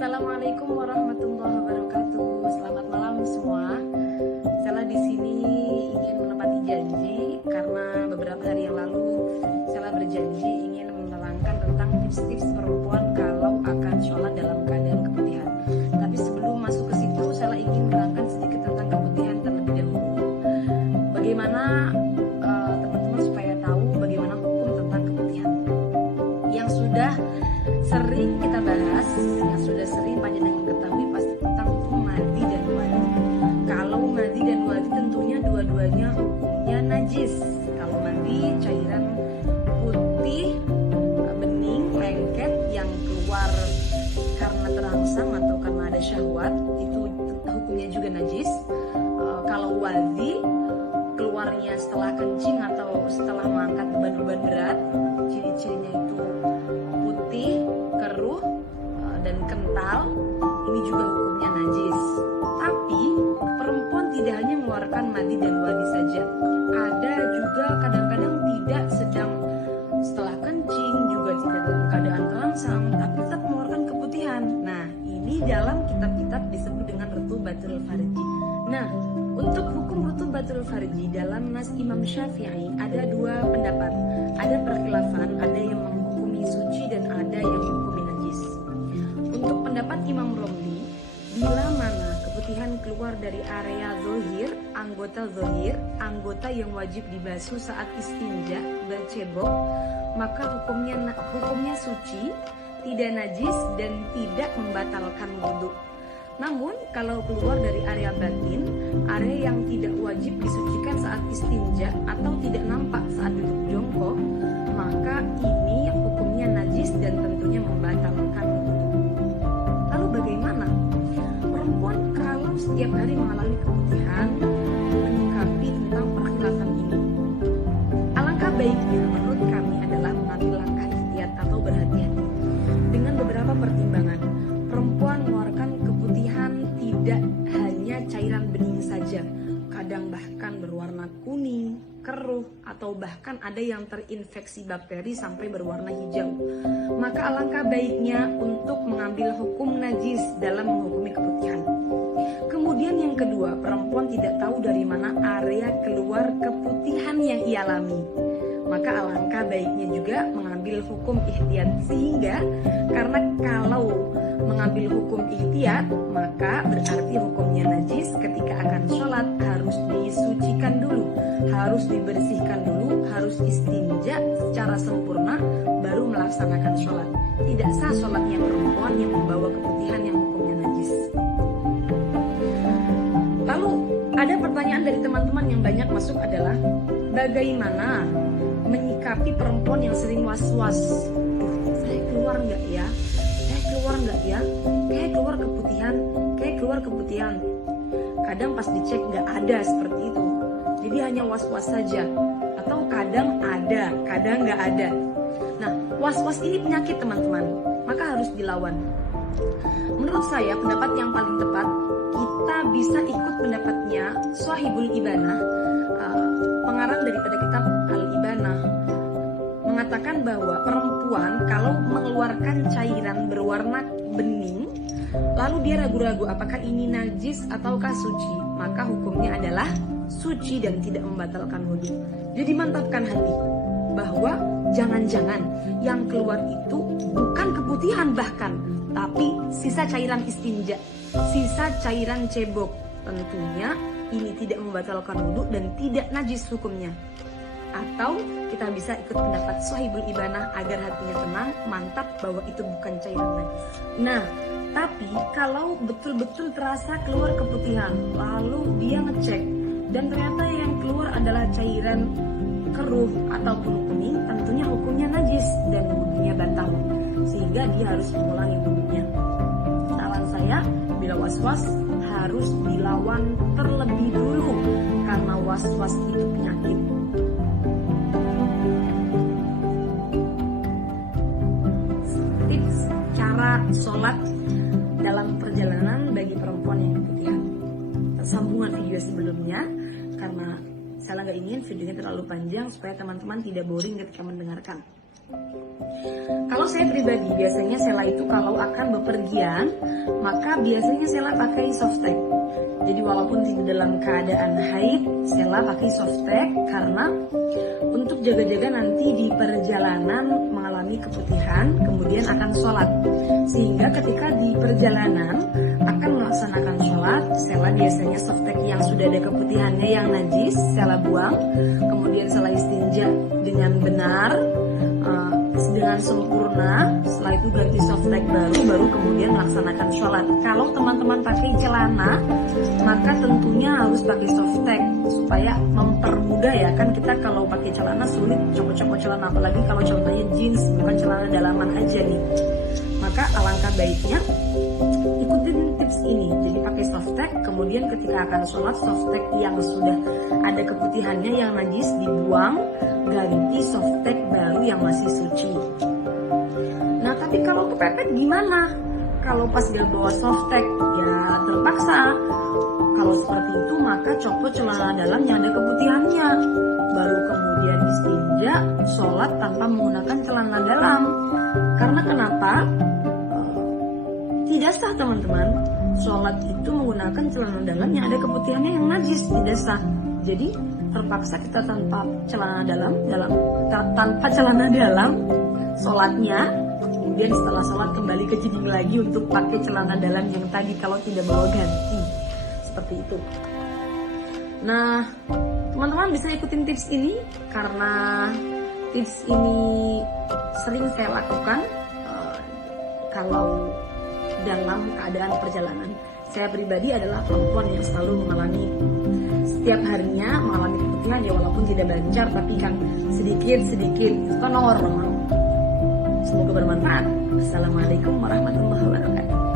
Assalamualaikum warahmatullahi wabarakatuh. Selamat malam semua. Saya di sini ingin menepati janji karena beberapa hari yang lalu saya berjanji ingin menerangkan tentang tips-tips perempuan kalau akan sholat dalam keadaan keputihan. Tapi sebelum masuk ke situ, saya ingin menerangkan sedikit tentang keputihan terlebih dahulu. Bagaimana teman-teman supaya tahu bagaimana hukum tentang keputihan yang sudah sering kita bahas, yang sudah sering panjenengan ketahui pasti tentang hukum madi dan wadi. Kalau madi dan wadi tentunya dua-duanya hukumnya najis. Kalau madi cairan putih bening lengket yang keluar karena terangsang atau karena ada syahwat, itu hukumnya juga najis. Kalau wadi keluarnya setelah kencing atau setelah mengangkat beban-beban berat, ciri-cirinya itu putih, keruh, dan kental, ini juga hukumnya najis. Tapi perempuan tidak hanya mengeluarkan madi dan wadi saja, ada juga kadang-kadang tidak sedang setelah kencing, juga tidak dalam keadaan terangsang, tapi tetap mengeluarkan keputihan. Nah, ini dalam kitab-kitab disebut dengan rutubatul farji. Nah, untuk hukum rutubatul farji dalam nas Imam Syafi'i ada dua pendapat. Ada perkhilafan, ada yang menghukumi suci dan ada yang menghukumi najis. Untuk pendapat Imam Romli, bila mana keputihan keluar dari area zohir, anggota yang wajib dibasuh saat istinja, bercebok, maka hukumnya suci, tidak najis dan tidak membatalkan wudhu. Namun kalau keluar dari area batin, area yang tidak wajib disucikan saat istinja atau tidak nampak saat duduk jongkok, maka ini hukumnya najis dan tentunya membatalkan wudhu. Lalu bagaimana perempuan kalau setiap hari mengalami keputihan, menyikapi tentang perkhilafan ini? Alangkah baiknya menurut kami adalah mengambil langkah ihtiyat atau berhati-hati dengan beberapa pertimbangan. Perempuan mengeluarkan keputihan tidak hanya cairan bening saja, kadang bahkan berwarna kuning, keruh, atau bahkan ada yang terinfeksi bakteri sampai berwarna hijau. Maka alangkah baiknya untuk mengambil hukum najis dalam menghukumi keputihan. Kemudian yang kedua, perempuan tidak tahu dari mana area keluar keputihan yang ia alami. Maka alangkah baiknya juga mengambil hukum ihtiyat, sehingga karena kalau mengambil hukum ihtiyat maka berarti hukumnya najis. Ketika akan sholat harus disucikan dulu, harus dibersihkan dulu, harus istinja secara sempurna baru melaksanakan sholat. Tidak sah sholatnya perempuan yang membawa keputihan yang hukumnya najis. Lalu ada pertanyaan dari teman-teman yang banyak masuk adalah bagaimana menyikapi perempuan yang sering was-was. Saya keluar nggak ya? Kayak keluar keputihan. Kadang pas dicek nggak ada seperti itu. Jadi hanya was-was saja. Atau kadang ada, kadang nggak ada. Nah, was-was ini penyakit teman-teman. Maka harus dilawan. Menurut saya pendapat yang paling tepat, kita bisa ikut pendapatnya Shahibul Ibanah, pengarang daripada kitab Al-Ibanah, mengatakan bahwa perempuan kalau mengeluarkan cairan berwarna bening, lalu dia ragu-ragu apakah ini najis ataukah suci, maka hukumnya adalah suci dan tidak membatalkan wudhu. Jadi mantapkan hati bahwa jangan-jangan yang keluar itu bukan keputihan bahkan, tapi sisa cairan istinja, sisa cairan cebok. Tentunya ini tidak membatalkan wudhu dan tidak najis hukumnya. Atau kita bisa ikut pendapat Shahibul Ibanah agar hatinya tenang, mantap bahwa itu bukan cairan najis. Nah, tapi kalau betul-betul terasa keluar keputihan, lalu dia ngecek dan ternyata yang keluar adalah cairan keruh ataupun kuning, tentunya hukumnya najis dan wudhunya batal, sehingga dia harus mengulangi wudhunya. Saran saya, bila was-was harus dilawan terlebih dulu karena was-was itu penyakit. Tips cara sholat dalam perjalanan bagi perempuan yang keputihan. Sambungan video sebelumnya karena saya nggak ingin videonya terlalu panjang supaya teman-teman tidak boring ketika mendengarkan. Kalau saya pribadi, biasanya Sela itu kalau akan bepergian, maka biasanya Sela pakai softtek. Jadi walaupun tidak dalam keadaan haid, Sela pakai softtek karena untuk jaga-jaga nanti di perjalanan mengalami keputihan, kemudian akan sholat. Sehingga ketika di perjalanan akan melaksanakan sholat, Sela biasanya softtek yang sudah ada keputihannya yang najis, Sela buang, kemudian Sela istinja dengan benar, dengan sempurna. Setelah itu ganti softtek baru kemudian melaksanakan sholat. Kalau teman-teman pakai celana, maka tentunya harus pakai softtek supaya mempermudah ya, kan kita kalau pakai celana sulit copot-copot celana, apalagi kalau celananya jeans bukan celana dalaman aja nih. Maka alangkah baiknya ikutin tips ini, jadi pakai softtek, kemudian ketika akan sholat softtek yang sudah ada keputihannya yang najis dibuang, ganti softtek baru yang masih suci. Nah tapi kalau kepepet gimana? Kalau pas gak bawa softtek ya terpaksa. Kalau seperti itu maka copot celana dalam yang ada keputihannya, baru kemudian istinja, sholat tanpa menggunakan celana dalam. Karena kenapa? Tidak sah teman-teman, sholat itu menggunakan celana dalam yang ada keputihannya yang najis, tidak sah. Jadi terpaksa kita tanpa celana dalam sholatnya, kemudian setelah sholat kembali ke jeding lagi untuk pakai celana dalam yang tadi kalau tidak bawa ganti, seperti itu. Nah teman-teman bisa ikutin tips ini karena tips ini sering saya lakukan kalau dalam keadaan perjalanan. Saya pribadi adalah perempuan yang selalu mengalami setiap harinya mengalami keputihan ya, walaupun tidak lancar tapi kan sedikit-sedikit itu kan normal. Semoga bermanfaat. Assalamualaikum warahmatullahi wabarakatuh.